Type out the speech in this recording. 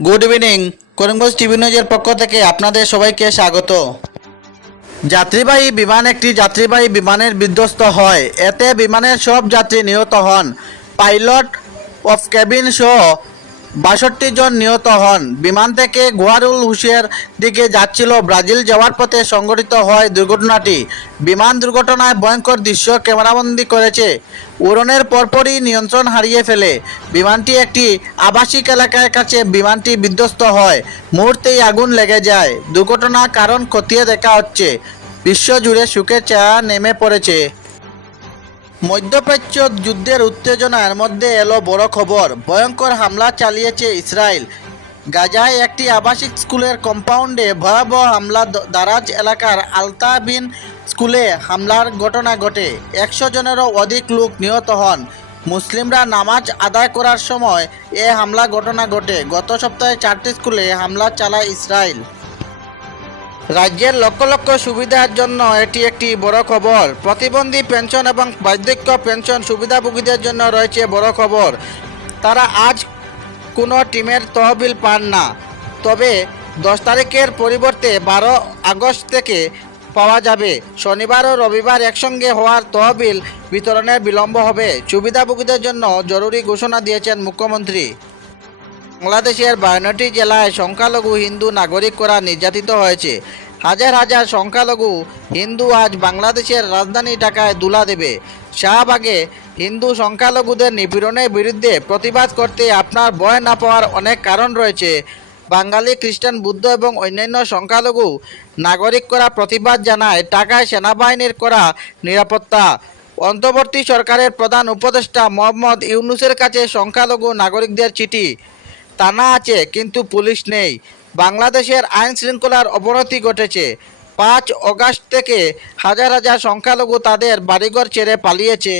Good evening. Karimganj TV নিউজের পক্ষ থেকে আপনাদের সবাইকে স্বাগত। যাত্রীবাহী বিমান একটি যাত্রীবাহী বিমানের বিধ্বস্ত হয়। এতে বিমানের সব যাত্রী নিহত হন। পাইলট অফ কেবিন সহ ৬২ জন নিহত হন। বিমান থেকে গুয়ারুল হুসের দিকে যাচ্ছিল ব্রাজিল যাওয়ার পথে সংঘটিত হয় দুর্ঘটনাটি। বিমান দুর্ঘটনায় ভয়ঙ্কর দৃশ্য ক্যামেরাবন্দি করেছে। উড়নের পরপরই নিয়ন্ত্রণ হারিয়ে ফেলে বিমানটি একটি আবাসিক এলাকার কাছে বিমানটি বিধ্বস্ত হয়। মুহূর্তেই আগুন লেগে যায়। দুর্ঘটনার কারণ খতিয়ে দেখা হচ্ছে। বিশ্বজুড়ে শোকের ছায়া নেমে পড়েছে। মধ্যপ্রাচ্য যুদ্ধের উত্তেজনার মধ্যে এলো বড় খবর। ভয়ঙ্কর হামলা চালিয়েছে ইসরায়েল। গাজায় একটি আবাসিক স্কুলের কম্পাউন্ডে ভয়াবহ হামলা। দারাজ এলাকার আলতাবিন স্কুলে হামলার ঘটনা ঘটে। ১০০ জনেরও অধিক লোক নিহত হন। মুসলিমরা নামাজ আদায় করার সময় এ হামলা ঘটনা ঘটে। গত সপ্তাহে 4টি স্কুলে হামলা চালায় ইসরায়েল। রাজ্যের লক্ষ লক্ষ সুবিধার জন্য এটি একটি বড় খবর। প্রতিবন্ধী পেনশন এবং বার্ধক্য পেনশন সুবিধাভোগীদের জন্য রয়েছে বড় খবর। তারা আজ কোনো টিমের তহবিল পান না, তবে 10 তারিখের পরিবর্তে 12 আগস্ট থেকে পাওয়া যাবে। শনিবার ও রবিবার একসঙ্গে হওয়ার তহবিল বিতরণে বিলম্ব হবে। সুবিধাভোগীদের জন্য জরুরি ঘোষণা দিয়েছেন মুখ্যমন্ত্রী। বাংলাদেশের 52টি জেলায় সংখ্যালঘু হিন্দু নাগরিক করা নির্যাতিত হয়েছে। হাজার হাজার সংখ্যালঘু হিন্দু আজ বাংলাদেশের রাজধানী ঢাকায় দুলা দেবে। শাহবাগে হিন্দু সংখ্যালঘুদের নিপীড়নের বিরুদ্ধে প্রতিবাদ করতে আপনার ভয় না পাওয়ার অনেক কারণ রয়েছে। বাঙালি, খ্রিস্টান, বৌদ্ধ এবং অন্যান্য সংখ্যালঘু নাগরিক করা প্রতিবাদ জানায় ঢাকায় সেনাবাহিনীর করা নিরাপত্তা। অন্তর্বর্তী সরকারের প্রধান উপদেষ্টা মোহাম্মদ ইউনূসের কাছে সংখ্যালঘু নাগরিকদের চিঠি। থানা আছে কিন্তু পুলিশ নেই। বাংলাদেশের আইন শৃঙ্খলার অবনতি ঘটেছে। 5 আগস্ট থেকে হাজার হাজার সংখ্যালঘু তাদের বাড়িঘর ছেড়ে পালিয়েছে।